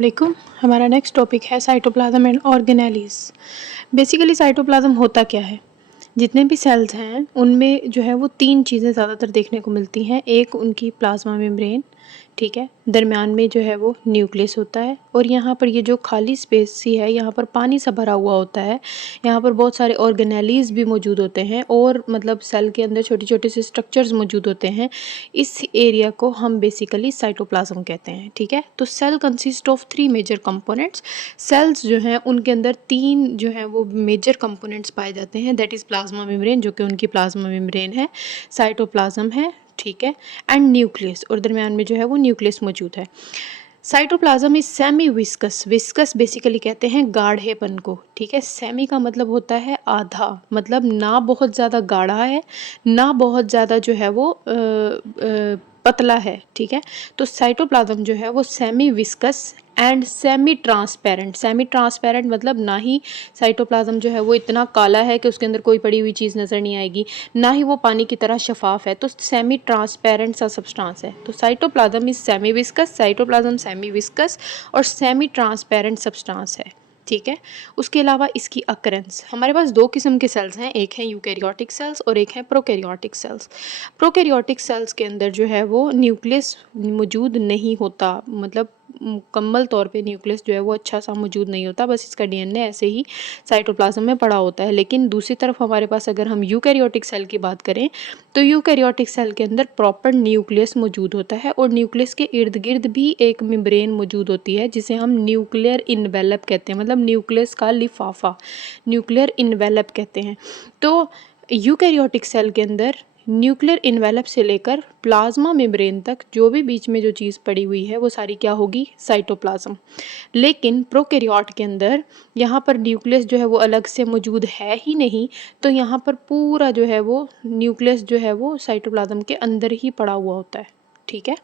वालेकुम। हमारा next topic है cytoplasm and organelles. Basically cytoplasm होता क्या है? जितने भी सेल्स हैं उनमें जो है वो तीन चीज़ें ज़्यादातर देखने को मिलती हैं। एक उनकी प्लाज्मा मेम्ब्रेन, ठीक है, दरमियान में जो है वो न्यूक्लियस होता है और यहाँ पर ये जो खाली स्पेस सी है यहाँ पर पानी सा भरा हुआ होता है। यहाँ पर बहुत सारे ऑर्गेनेलीज भी मौजूद होते हैं और मतलब सेल के अंदर छोटे छोटे से स्ट्रक्चर्स मौजूद होते हैं। इस एरिया को हम बेसिकली साइटोप्लाज्म कहते हैं, ठीक है। तो cell consist of three major components. Cells जो हैं उनके अंदर तीन जो है वो मेजर कंपोनेंट्स पाए जाते हैं, दैट इज़ प्लाज्मा मेम्ब्रेन जो कि उनकी प्लाज्मा मेम्ब्रेन है, साइटोप्लाज्म है, ठीक है, एंड न्यूक्लियस, और दरमियान में जो है वो न्यूक्लियस मौजूद है। Cytoplasm is semi viscous. Viscous basically कहते हैं गाढ़ेपन को, ठीक है। सेमी का मतलब होता है आधा, मतलब ना बहुत ज़्यादा गाढ़ा है ना बहुत ज़्यादा जो है वो पतला है, ठीक है। तो साइटोप्लाज्म जो है वो semi viscous and semi transparent. Semi transparent मतलब ना ही साइटोप्लाज्म जो है वो इतना काला है कि उसके अंदर कोई पड़ी हुई चीज़ नज़र नहीं आएगी, ना ही वो पानी की तरह शफाफ है, तो सेमी ट्रांसपेरेंट सा सब्सटेंस है। तो cytoplasm is semi viscous, cytoplasm semi viscous और सेमी ट्रांसपेरेंट सब्सटेंस है, ठीक है। उसके अलावा इसकी अकरेंस, हमारे पास दो किस्म के सेल्स हैं, एक है यूकैरियोटिक सेल्स और एक है प्रोकैरियोटिक सेल्स। प्रोकैरियोटिक सेल्स के अंदर जो है वो न्यूक्लियस मौजूद नहीं होता, मतलब मुकम्मल तौर पे न्यूक्लियस जो है वो अच्छा सा मौजूद नहीं होता, बस इसका डीएनए ऐसे ही साइटोप्लाज्म में पड़ा होता है। लेकिन दूसरी तरफ हमारे पास अगर हम यूकैरियोटिक सेल की बात करें तो यूकैरियोटिक सेल के अंदर प्रॉपर न्यूक्लियस मौजूद होता है और न्यूक्लियस के इर्द गिर्द भी एक मेम्ब्रेन मौजूद होती है जिसे हम न्यूक्लियर इन्वेलप कहते हैं, मतलब न्यूक्लियस का लिफाफा, न्यूक्लियर इन्वेलप कहते हैं। तो यूकैरियोटिक सेल के अंदर न्यूक्लियर इन्वेलप से लेकर प्लाज्मा मेम्ब्रेन तक जो भी बीच में जो चीज़ पड़ी हुई है वो सारी क्या होगी? साइटोप्लाज्म। लेकिन प्रोकैरियोट के अंदर यहाँ पर न्यूक्लियस जो है वो अलग से मौजूद है ही नहीं, तो यहाँ पर पूरा जो है वो न्यूक्लियस जो है वो साइटोप्लाज्म के अंदर ही पड़ा हुआ होता है, ठीक है।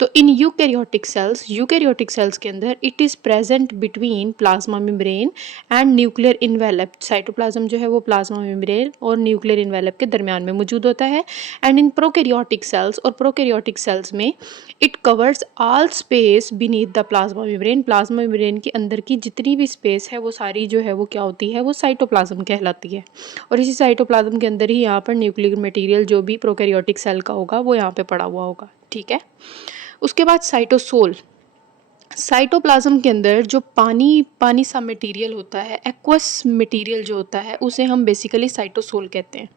तो इन यूकैरियोटिक सेल्स के अंदर it is present between plasma membrane and nuclear envelope. Cytoplasm जो है वो प्लाज्मा मेम्ब्रेन और न्यूक्लियर इन्वेलप के दरमियान में मौजूद होता है। एंड इन प्रोकैरियोटिक सेल्स, और प्रोकैरियोटिक सेल्स में it covers all space beneath the plasma membrane. Plasma membrane के अंदर की जितनी भी स्पेस है वो सारी जो है वो क्या होती है? वो साइटोप्लाज्म कहलाती है। और इसी साइटोप्लाज्म के अंदर ही यहाँ पर न्यूक्लियर मटेरियल जो भी प्रोकैरियोटिक सेल का होगा वो यहाँ पे पड़ा हुआ होगा, ठीक है। उसके बाद साइटोसोल। साइटोप्लाज्म के अंदर जो पानी पानी सा मटेरियल होता है, एक्वस मटेरियल जो होता है, उसे हम बेसिकली साइटोसोल कहते हैं,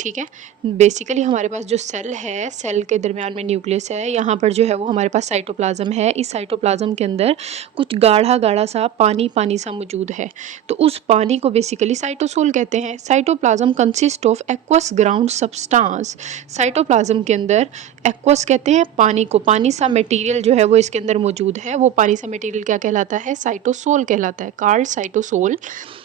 ठीक है। बेसिकली हमारे पास जो सेल है, सेल के दरमियान में न्यूक्लियस है, यहाँ पर जो है वो हमारे पास साइटोप्लाज्म है। इस साइटोप्लाज्म के अंदर कुछ गाढ़ा गाढ़ा सा पानी पानी सा मौजूद है, तो उस पानी को बेसिकली साइटोसोल कहते हैं। Cytoplasm consist of aqueous ground substance. Cytoplasm के अंदर एक्वस कहते हैं पानी को, पानी सा मटेरियल जो है वो इसके अंदर मौजूद है, वो पानी सा मटेरियल क्या कहलाता है? साइटोसोल कहलाता है, called cytosol.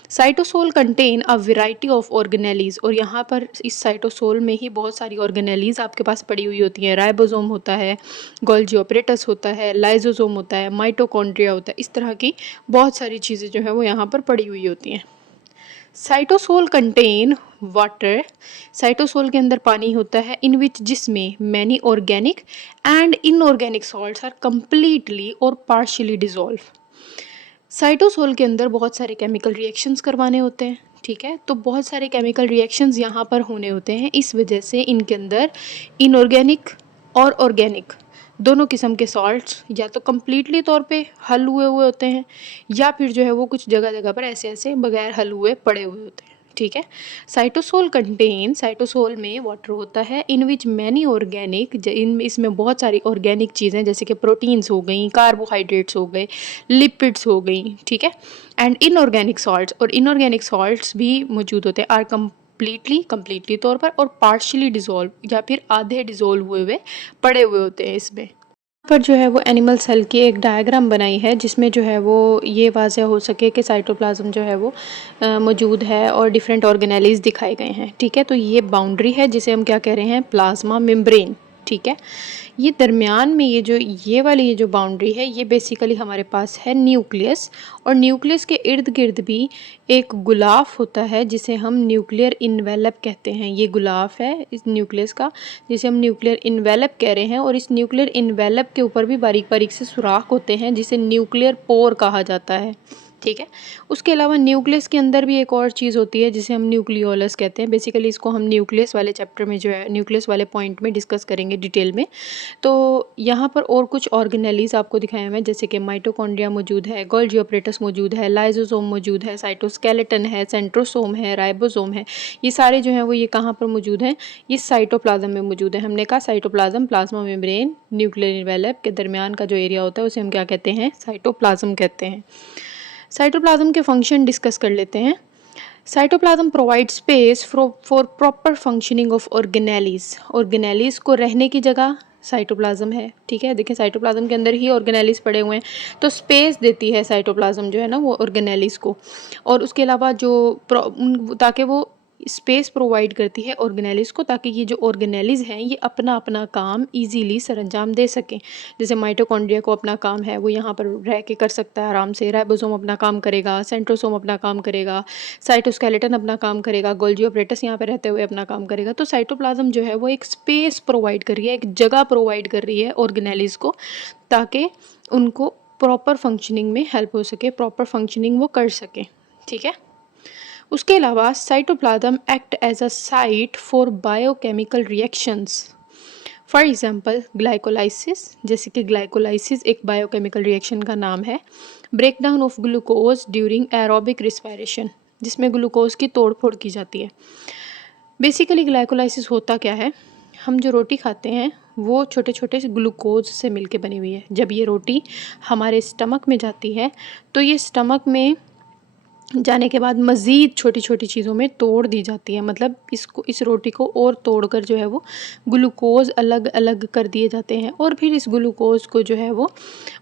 Cytosol contain a variety of organelles, और यहाँ पर इस साइटोसोल में ही बहुत सारी ऑर्गेनेलीज आपके पास पड़ी हुई होती हैं। राइबोसोम होता है, गोल्गी ऑपरेटस होता है, लाइसोसोम होता है, माइटोकॉन्ड्रिया होता है, इस तरह की बहुत सारी चीज़ें जो है वो यहाँ पर पड़ी हुई होती हैं। Cytosol contain water. साइटोसोल के अंदर पानी होता है, इन विच जिसमें many organic and inorganic salts are completely और पार्शियली डिजोल्व। साइटोसोल के अंदर बहुत सारे केमिकल रिएक्शंस करवाने होते हैं, ठीक है। तो बहुत सारे केमिकल रिएक्शंस यहाँ पर होने होते हैं, इस वजह से इनके अंदर इनऑर्गेनिक और ऑर्गेनिक दोनों किस्म के सॉल्ट्स या तो कम्प्लीटली तौर पे हल हुए हुए होते हैं या फिर जो है वो कुछ जगह जगह पर ऐसे ऐसे बगैर हल हुए पड़े हुए होते हैं, ठीक है। साइटोसोल कंटेन, साइटोसोल में वाटर होता है, इन विच मैनी ऑर्गेनिक, इसमें बहुत सारी ऑर्गेनिक चीज़ें जैसे कि प्रोटीन्स हो गई, कार्बोहाइड्रेट्स हो गए, लिपिड्स हो गई, ठीक है। एंड इनऑर्गेनिक सॉल्ट्स, और इनऑर्गेनिक सॉल्ट्स भी मौजूद होते हैं, आर कंप्लीटली तौर पर और पार्शियली डिजोल्व या फिर आधे डिजोल्व हुए पड़े हुए होते हैं। इसमें पर जो है वो एनिमल सेल की एक डायग्राम बनाई है जिसमें जो है वो ये वाज़ह हो सके कि साइटोप्लाज्म जो है वो मौजूद है और डिफरेंट ऑर्गेनेलीज दिखाए गए हैं, ठीक है। तो ये बाउंड्री है जिसे हम क्या कह रहे हैं? प्लाज्मा मेम्ब्रेन, ठीक है। ये दरमियान में ये जो बाउंड्री है ये बेसिकली हमारे पास है न्यूक्लियस, और न्यूक्लियस के इर्द गिर्द भी एक गुलाफ होता है जिसे हम न्यूक्लियर इन्वेलप कहते हैं। ये गुलाफ है इस न्यूक्लियस का जिसे हम न्यूक्लियर इन्वेलप कह रहे हैं, और इस न्यूक्लियर इन्वेलप के ऊपर भी बारीक बारीक से सुराख होते हैं जिसे न्यूक्लियर पोर कहा जाता है। ठीक है। उसके अलावा न्यूक्लियस के अंदर भी एक और चीज़ होती है जिसे हम न्यूक्लियोलस कहते हैं। बेसिकली इसको हम न्यूक्लियस वाले चैप्टर में जो है न्यूक्लियस वाले पॉइंट में डिस्कस करेंगे डिटेल में। तो यहाँ पर और कुछ ऑर्गेनेलीज आपको दिखाए हुए हैं जैसे कि माइटोकॉन्ड्रिया मौजूद है, गोल्गी ऑपरेटस मौजूद है, लाइजोसोम मौजूद है, साइटोस्केलेटन है, सेंट्रोसोम है, राइबोसोम है। ये सारे जो हैं वो ये कहाँ पर मौजूद हैं? ये साइटोप्लाज्म में मौजूद है। हमने कहा cytoplasm, plasma membrane, nuclear envelope के दरमियान का जो एरिया होता है उसे हम क्या कहते हैं? साइटोप्लाज्म कहते हैं। साइटोप्लाज्म के फंक्शन डिस्कस कर लेते हैं। Cytoplasm provide space for proper functioning of organelles. Organelles को रहने की जगह साइटोप्लाज्म है। ठीक है, देखिए साइटोप्लाज्म के अंदर ही ऑर्गेनेलीज पड़े हुए हैं, तो स्पेस देती है साइटोप्लाज्म जो है ना वो ऑर्गेनेलीज को। और उसके अलावा ताकि वो स्पेस प्रोवाइड करती है ऑर्गेनेलीज को, ताकि ये जो ऑर्गेनेलीज हैं ये अपना अपना काम इजीली सरअंजाम दे सकें। जैसे माइटोकॉन्ड्रिया को अपना काम है वो यहाँ पर रह के कर सकता है आराम से, राइबोसोम अपना काम करेगा, सेंट्रोसोम अपना काम करेगा, साइटोस्केलेटन अपना काम करेगा, गोल्गी ऑपरेटस यहाँ पर रहते हुए अपना काम करेगा। तो साइटोप्लाज्म जो है वो एक स्पेस प्रोवाइड कर रही है, एक जगह प्रोवाइड कर रही है ऑर्गेनेलीज को, ताकि उनको प्रॉपर फंक्शनिंग में हेल्प हो सके, प्रॉपर फंक्शनिंग वो कर सके। ठीक है। उसके अलावा cytoplasm act as a site for biochemical reactions. For example glycolysis, जैसे कि ग्लाइकोलाइसिस एक बायोकेमिकल रिएक्शन का नाम है। Breakdown of glucose during aerobic respiration, जिसमें ग्लूकोज की तोड़फोड़ की जाती है। बेसिकली ग्लाइकोलाइसिस होता क्या है? हम जो रोटी खाते हैं वो छोटे छोटे ग्लूकोज से मिलके बनी हुई है। जब ये रोटी हमारे स्टमक में जाती है तो ये स्टमक में जाने के बाद मज़ीद छोटी छोटी चीज़ों में तोड़ दी जाती है, मतलब इस रोटी को और तोड़कर जो है वो ग्लूकोज अलग अलग कर दिए जाते हैं, और फिर इस ग्लूकोज को जो है वो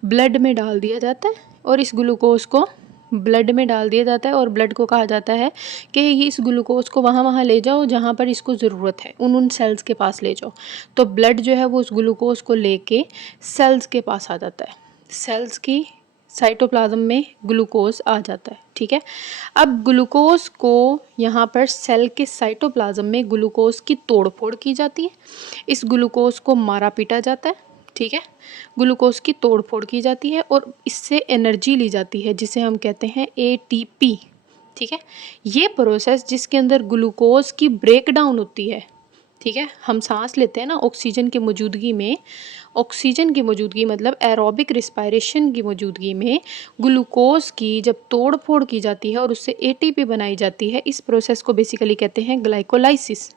ब्लड में डाल दिया जाता है, और इस ग्लूकोज को ब्लड में डाल दिया जाता है, और ब्लड को कहा जाता है कि इस ग्लूकोज को वहाँ ले जाओ जहाँ पर इसको ज़रूरत है, उन सेल्स के पास ले जाओ। तो ब्लड जो है वो उस ग्लूकोज को लेके सेल्स के पास आ जाता है, सेल्स की साइटोप्लाज्म में ग्लूकोज आ जाता है। ठीक है। अब ग्लूकोज को यहाँ पर सेल के साइटोप्लाज्म में ग्लूकोज की तोड़फोड़ की जाती है, इस ग्लूकोज को मारा पीटा जाता है। ठीक है। ग्लूकोज की तोड़फोड़ की जाती है और इससे एनर्जी ली जाती है जिसे हम कहते हैं एटीपी। ठीक है। ये प्रोसेस जिसके अंदर ग्लूकोज की ब्रेकडाउन होती है। ठीक है। हम सांस लेते हैं ना ऑक्सीजन की मौजूदगी में, ऑक्सीजन की मौजूदगी मतलब एरोबिक रिस्पायरेशन की मौजूदगी में ग्लूकोज की जब तोड़ फोड़ की जाती है और उससे एटीपी बनाई जाती है, इस प्रोसेस को बेसिकली कहते हैं ग्लाइकोलाइसिस।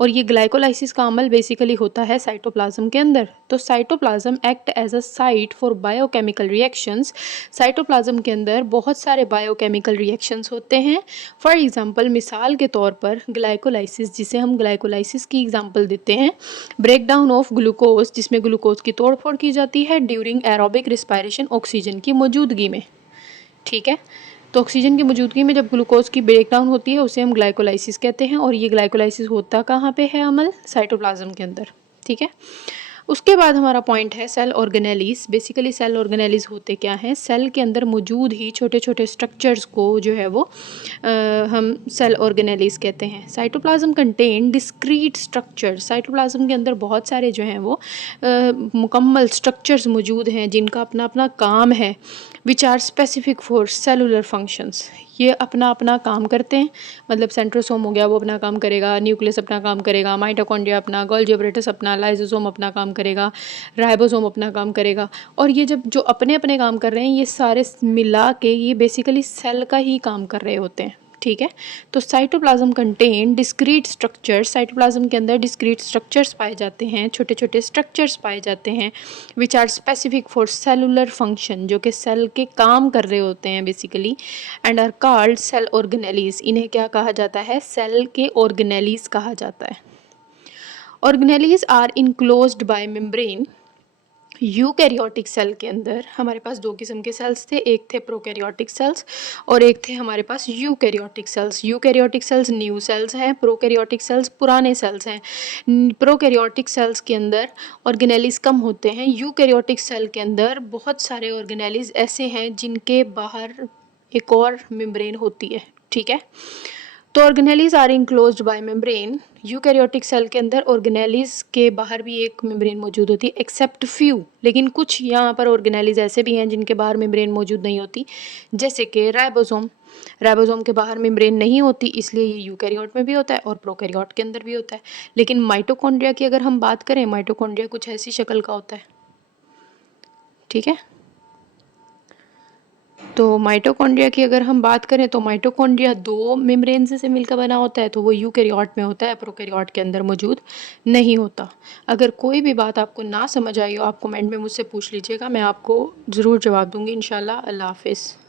और ये ग्लाइकोलाइसिस का अमल बेसिकली होता है साइटोप्लाज्म के अंदर। तो cytoplasm act as a site for biochemical reactions. Cytoplasm के अंदर बहुत सारे बायोकेमिकल रिएक्शंस होते हैं। फॉर एग्जांपल, मिसाल के तौर पर ग्लाइकोलाइसिस, जिसे हम ग्लाइकोलाइसिस की एग्जांपल देते हैं, ब्रेकडाउन ऑफ ग्लूकोज, जिसमें ग्लूकोज की तोड़फोड़ की जाती है ड्यूरिंग एरोबिक रिस्पायरेशन, ऑक्सीजन की मौजूदगी में। ठीक है। तो ऑक्सीजन की मौजूदगी में जब ग्लूकोज की ब्रेकडाउन होती है उसे हम ग्लाइकोलाइसिस कहते हैं, और ये ग्लाइकोलाइसिस होता कहाँ पे है अमल? साइटोप्लाज्म के अंदर। ठीक है। उसके बाद हमारा पॉइंट है cell organelles. Basically cell organelles होते क्या हैं? सेल के अंदर मौजूद ही छोटे छोटे स्ट्रक्चर्स को जो है वो हम सेल ऑर्गेनेलीज कहते हैं। Cytoplasm contain discrete structure. Cytoplasm के अंदर बहुत सारे जो हैं वो मुकम्मल स्ट्रक्चर्स मौजूद हैं जिनका अपना अपना काम है, which are specific for cellular functions. ये अपना अपना काम करते हैं, मतलब सेंट्रोसोम हो गया वो अपना काम करेगा, न्यूक्लियस अपना काम करेगा, माइटोकॉन्ड्रिया अपना, गोल्गी ऑपरेटस अपना, लाइसोसोम अपना काम करेगा, राइबोसोम अपना काम करेगा। और ये जब जो अपने अपने काम कर रहे हैं ये सारे मिला के ये बेसिकली सेल का ही काम कर रहे होते हैं। ठीक है। तो cytoplasm contain discrete structures. Cytoplasm के अंदर डिस्क्रीट स्ट्रक्चर्स पाए जाते हैं, छोटे छोटे स्ट्रक्चर्स पाए जाते हैं, which are specific for cellular function, जो कि सेल के काम कर रहे होते हैं basically, and are called cell organelles. इन्हें क्या कहा जाता है? सेल के ऑर्गेनेलीज कहा जाता है। Organelles are enclosed by membrane. Eukaryotic cell के अंदर हमारे पास दो किस्म के सेल्स थे, एक थे प्रोकैरियोटिक सेल्स और एक थे हमारे पास eukaryotic cells. Eukaryotic cells new cells हैं, प्रोकैरियोटिक सेल्स पुराने सेल्स हैं। प्रोकैरियोटिक सेल्स के अंदर ऑर्गेनेलीज कम होते हैं। यूकैरियोटिक सेल के अंदर बहुत सारे ऑर्गेनेलीज ऐसे हैं जिनके बाहर एक और मेम्ब्रेन होती है, ठीक है। तो organelles are enclosed by membrane. Eukaryotic cell के अंदर ऑर्गेनेलीज के बाहर भी एक मेम्ब्रेन मौजूद होती है, एक्सेप्ट फ्यू, लेकिन कुछ यहाँ पर ऑर्गेनेलीज ऐसे भी हैं जिनके बाहर मेम्ब्रेन मौजूद नहीं होती, जैसे कि राइबोसोम। राइबोसोम के बाहर मेम्ब्रेन नहीं होती, इसलिए ये यूकैरियोट में भी होता है और प्रोकैरियोट के अंदर भी होता है। लेकिन माइटोकॉन्ड्रिया की अगर हम बात करें, माइटोकॉन्ड्रिया कुछ ऐसी शक्ल का होता है, ठीक है। तो माइटोकॉन्ड्रिया की अगर हम बात करें तो माइटोकॉन्ड्रिया दो मेम्ब्रेन से मिलकर बना होता है, तो वो यूकैरियोट में होता है, प्रोकैरियोट के अंदर मौजूद नहीं होता। अगर कोई भी बात आपको ना समझ आई हो, आप कमेंट में मुझसे पूछ लीजिएगा, मैं आपको ज़रूर जवाब दूंगी इंशाल्लाह। अल्लाह हाफिज़।